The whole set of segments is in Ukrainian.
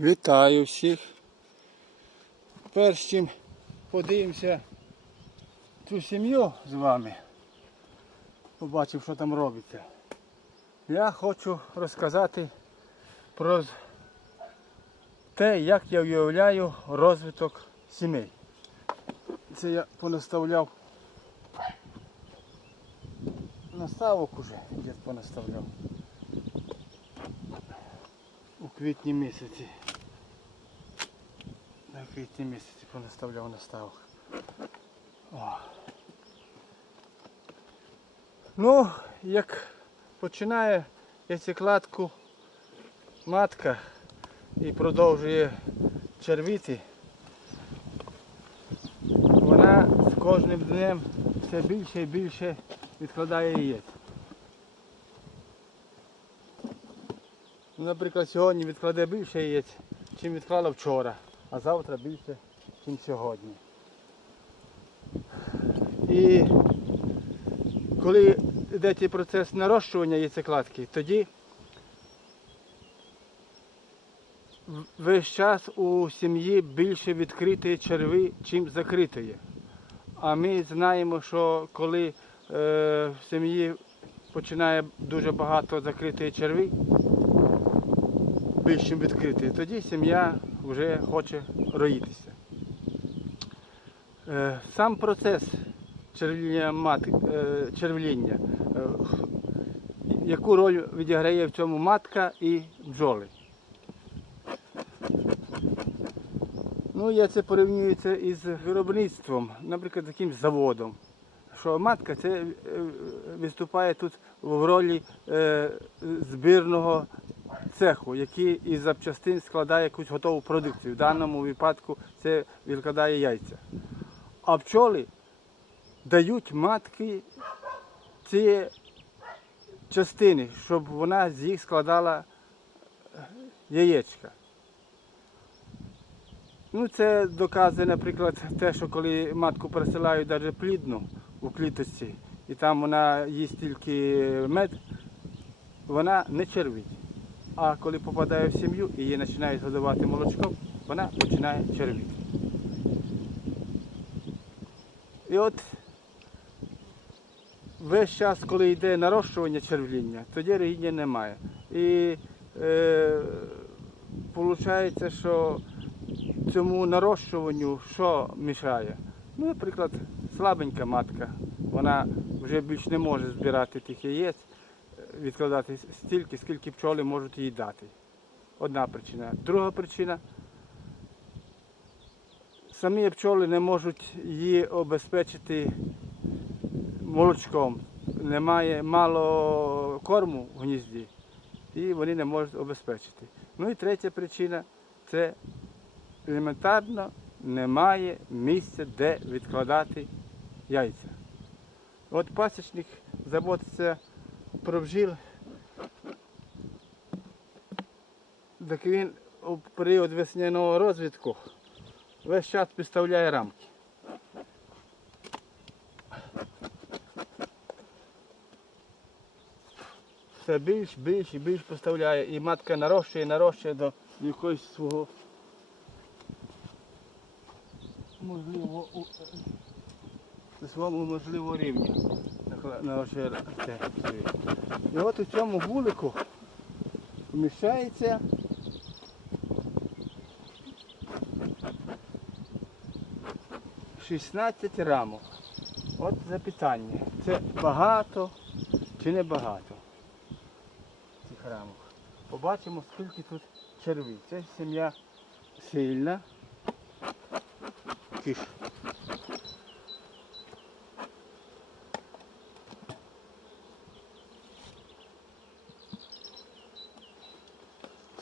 Вітаю всіх. Перш чим подивимося цю сім'ю з вами. Побачив, що там робиться. Я хочу розказати про те, як я уявляю розвиток сімей. Це я понаставляв наставок уже, дід понаставляв у квітні місяці. На квітні місяці понаставляв наставок. О. Ну, як починає яйцекладку матка і продовжує червіти, вона з кожним днем все більше і більше відкладає яєць. Наприклад, сьогодні відкладе більше яєць, чим відклала вчора, а завтра більше, ніж сьогодні. І коли йде цей процес нарощування яйцекладки, тоді весь час у сім'ї більше відкритої черви, чим закритої. А ми знаємо, що коли е, в сім'ї починає дуже багато закритої черви, більш чим відкритої, тоді сім'я вже хоче роїтися. Е, Сам процес червління, е, червління, е, яку роль відіграє в цьому матка і бджоли. Ну, я це порівнюю це із виробництвом, наприклад, якимсь заводом. Що матка це виступає тут в ролі збірного цеху, який із запчастин складає якусь готову продукцію. В даному випадку це відкладає яйця. А пчоли дають матки ці частини, щоб вона з їх складала е, яєчка. Ну, це доказує, наприклад, те, що коли матку пересилають навіть плідну у кліточці, і там вона їсть тільки мед, вона не червить. А коли попадає в сім'ю і її починають годувати молочком, вона починає червити. І от весь час, коли йде нарощування червління, тоді регіння немає. І е, виходить, що цьому нарощуванню що мішає? Ну, наприклад, слабенька матка, вона вже більш не може збирати тих яєць, відкладати стільки, скільки пчоли можуть їй дати. Одна причина. Друга причина. Самі пчоли не можуть її обезпечити молочком. Немає мало корму в гнізді і вони не можуть обезпечити. Ну і третя причина це елементарно немає місця, де відкладати яйця. От пасічник заботиться про бджіл, так він у період весняного розвитку весь час підставляє рамки. Все більш, більш і більш поставляє. І матка нарощує, нарощує до якогось свого можливо у- свого можливого рівня. Нахла- нарощує І от у цьому вулику вміщається Шістнадцять рамок. От запитання. Це багато чи не багато цих рамок. Побачимо, скільки тут червів. Це сім'я сильна.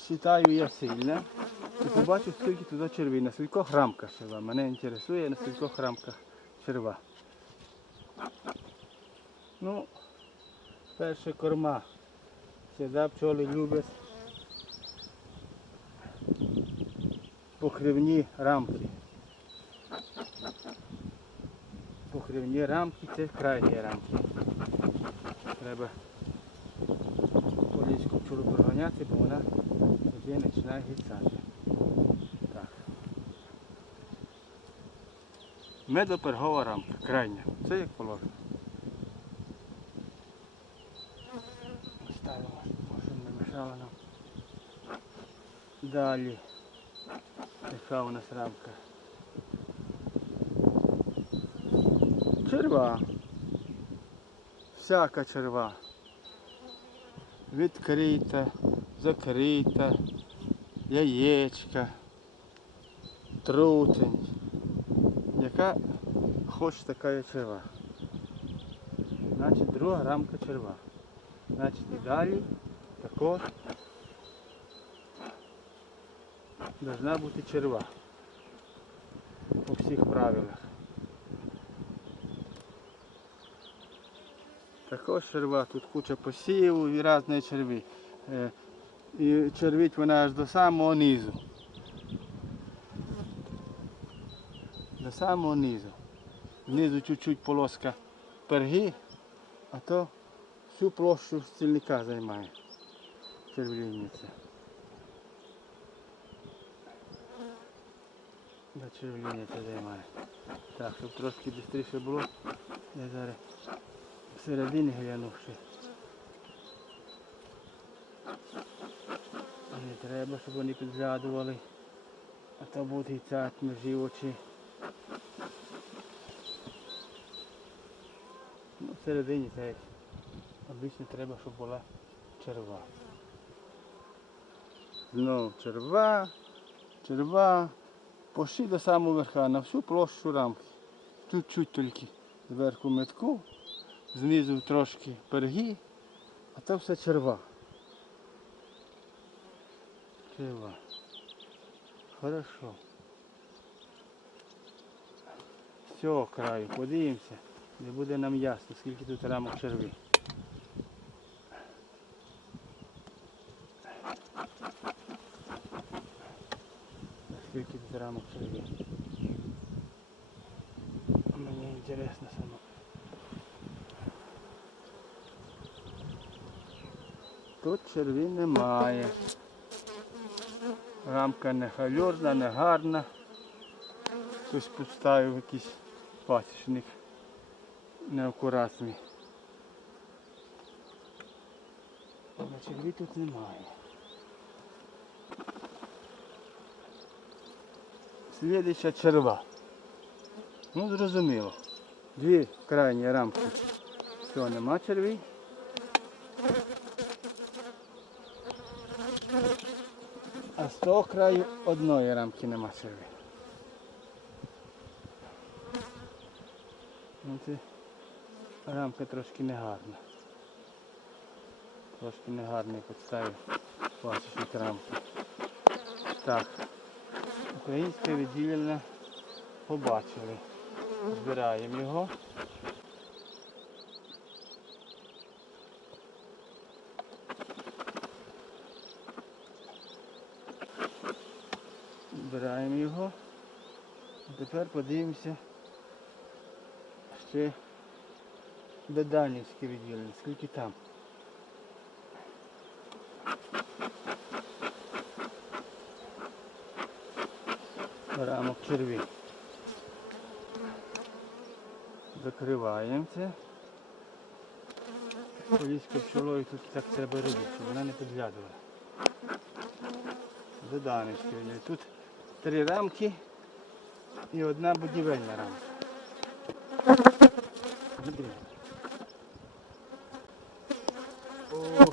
Считаю я сильна. І побачу, скільки туди червів. На скількох рамках черва. Мене інтересує, на скількох рамках черва. Ну, перше корма. Сюди пчоли люблять покривні рамки. Покривні рамки це крайні рамки. Треба пчолу проганяти, бо вона тоді починає гіцати. Так. Медопергова рамка, крайня. Це як положено. Ставимо, щоб не мешало нам. Далі. Яка у нас рамка? Черва. Всяка черва. Відкрита, закрита, яєчка, трутень. Яка хоч така черва. Значить, друга рамка черва. Значить, і далі також должна бути черва. По всіх правилах. Також черва, тут куча посівів і різної черви. Е, І червить вона аж до самого низу. До самого низу. Знизу чуть-чуть полоска перги, а то всю площу стільника займає червлівниця. Червлівниця займає. Так, щоб трошки швидше було, я зараз всередині гляну ще. Не треба, щоб вони підглядували, а то будуть гицять межі очі. Ну, всередині так обично треба, щоб була черва. Знову черва, черва. Пошли до самого верха, на всю площу рамки. Чуть-чуть тільки зверху метку, знизу трошки перги, а то все черва. Черва. Хорошо. З цього краю подивимося, де буде нам ясно, скільки тут рамок черви. Скільки тут рамок черви. Тут черві немає. Рамка не хальорна, не гарна. Хтось поставив якийсь пасічник неакуратний. Але черві тут немає. Слідуща черва. Ну зрозуміло. Дві крайні рамки. Все, нема червій. А з того краю одної рамки нема черві. Ну, це рамка трошки негарна. Трошки негарний підставив пасічник рамки. Так. Українське відділення побачили. Збираємо його. Збираємо його. А тепер подивимося ще Беданівське відділення, скільки там. рамок черві. Закриваємо це. Поліською пчолою тут так треба робити, щоб вона не підглядувала. Заданечки. Тут три рамки і одна будівельна рамка. О,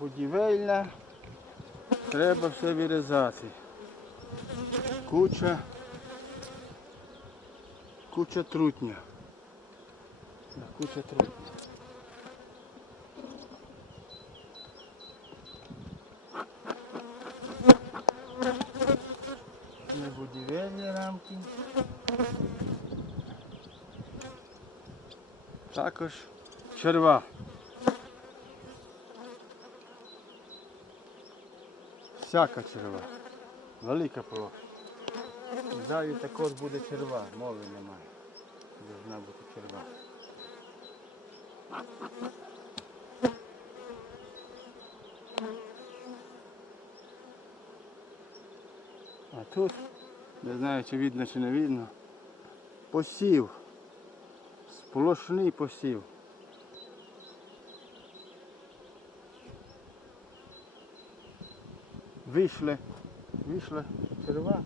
будівельна. Треба все вирізати. Куча. Куча трутня. Куча трутня. Не будівельні рамки. Також черва. Всяка черва. Велика площа. Далі також буде черва, мови немає. Должна бути черва. А тут, не знаю, чи видно, чи не видно, посів. Сплошний посів. Вийшли, вийшла черва.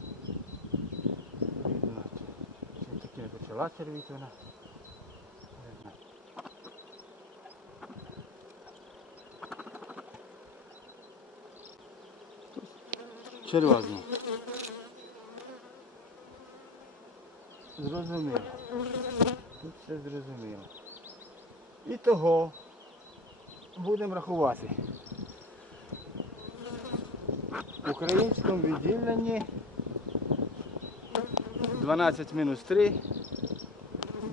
Видно, чи таки не почала червіти вона. Черва знов. Зрозуміло. Тут все зрозуміло. І того будемо рахувати. В українському відділенні 12 мінус 3,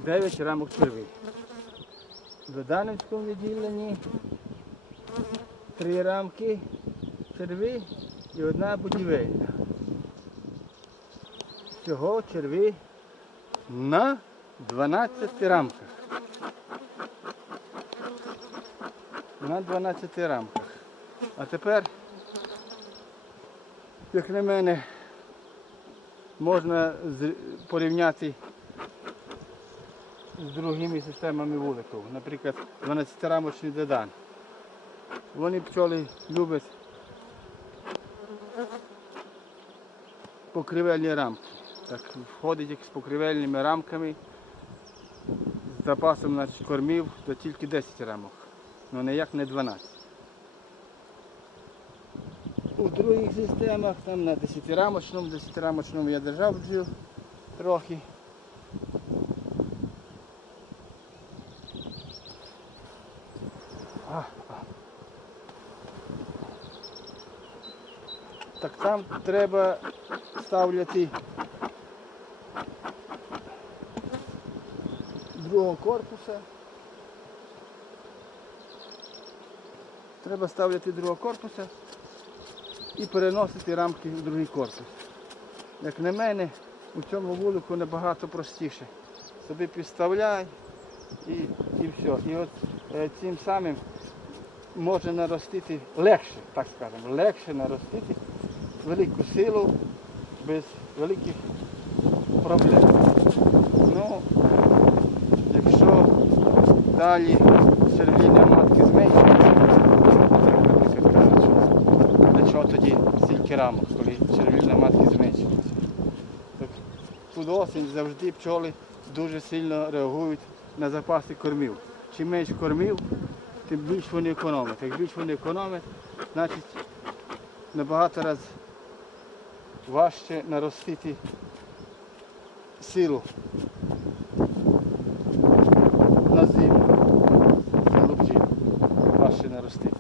9 рамок черви. В Данівському відділенні 3 рамки черви і одна будівельна. Всього черви на 12 рамках. На 12 рамках. А тепер, як на мене, можна порівняти з другими системами вуликів. Наприклад, 12-рамочний додан. Вони пчоли люблять покривельні рамки. Так, входить як з покривельними рамками, з запасом значить, кормів, то тільки 10 рамок. Ну ніяк не 12. У других системах, там на 10-рамочному, 10-рамочному я держав бджіл трохи. Так там треба ставляти другого корпуса. Треба ставляти другого корпуса і переносити рамки в другий корпус. Як на мене, у цьому вулику набагато простіше. Собі підставляй і, і все. І от е, цим самим можна наростити легше, так скажемо, легше наростити велику силу без великих проблем. Ну, далі червіння матки зменшується, наприклад, для чого тоді стільки рамок, коли червіння матки зменшується. Так, тут осінь завжди пчоли дуже сильно реагують на запаси кормів. Чим менше кормів, тим більше вони економять. Як більше вони економять, значить набагато раз важче наростити силу на зиму. Силу бджіл. Важче наростити.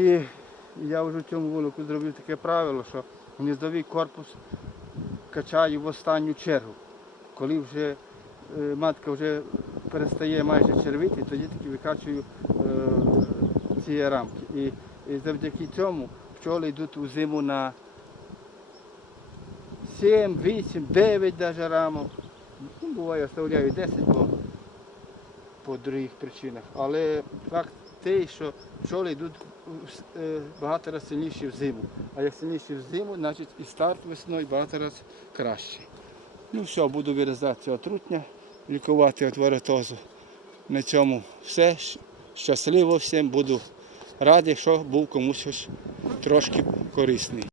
І я вже в цьому вулику зробив таке правило, що гніздовий корпус качаю в останню чергу. Коли вже е, матка вже перестає майже червити, тоді таки викачую е, ці рамки. І, і завдяки цьому пчоли йдуть у зиму на 7, 8, 9 даже рамок. Ну, буває, оставляю 10 по, по других причинах. Але факт той, що пчоли йдуть багато разів сильніші в зиму. А як сильніші в зиму, значить і старт весною багато разів кращий. Ну все, буду вирізати цього трутня, лікувати від варитозу. На цьому все. Щасливо всім, буду радий, що був комусь трошки корисний.